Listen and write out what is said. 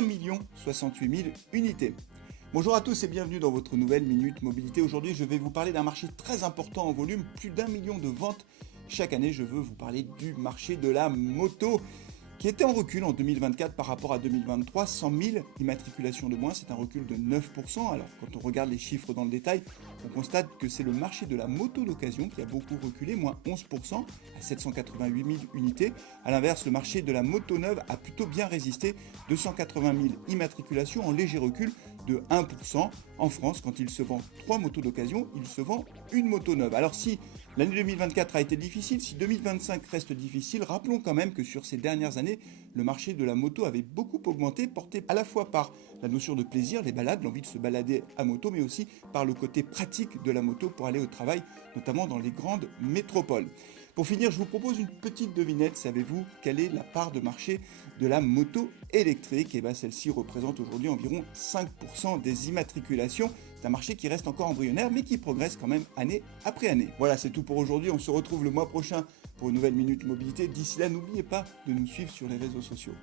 1 68 000 unités. Bonjour à tous et bienvenue dans votre nouvelle Minute Mobilité. Aujourd'hui, je vais vous parler d'un marché très important en volume, plus d'1 million de ventes chaque année. Je veux vous parler du marché de la moto qui était en recul en 2024 par rapport à 2023, 100 000 immatriculations de moins, c'est un recul de 9%. Alors quand on regarde les chiffres dans le détail, on constate que c'est le marché de la moto d'occasion qui a beaucoup reculé, moins 11% à 788 000 unités. A l'inverse, le marché de la moto neuve a plutôt bien résisté, 280 000 immatriculations en léger recul de 1%. En France, quand il se vend 3 motos d'occasion, il se vend une moto neuve. Alors si l'année 2024 a été difficile, si 2025 reste difficile, rappelons quand même que sur ces dernières années, le marché de la moto avait beaucoup augmenté, porté à la fois par la notion de plaisir, les balades, l'envie de se balader à moto, mais aussi par le côté pratique de la moto pour aller au travail, notamment dans les grandes métropoles. Pour finir, je vous propose une petite devinette. Savez-vous quelle est la part de marché de la moto électrique? Et bien celle-ci représente aujourd'hui environ 5% des immatriculations. C'est un marché qui reste encore embryonnaire, mais qui progresse quand même année après année. Voilà, c'est tout pour aujourd'hui. On se retrouve le mois prochain pour une nouvelle Minute Mobilité. D'ici là, n'oubliez pas de nous suivre sur les réseaux sociaux.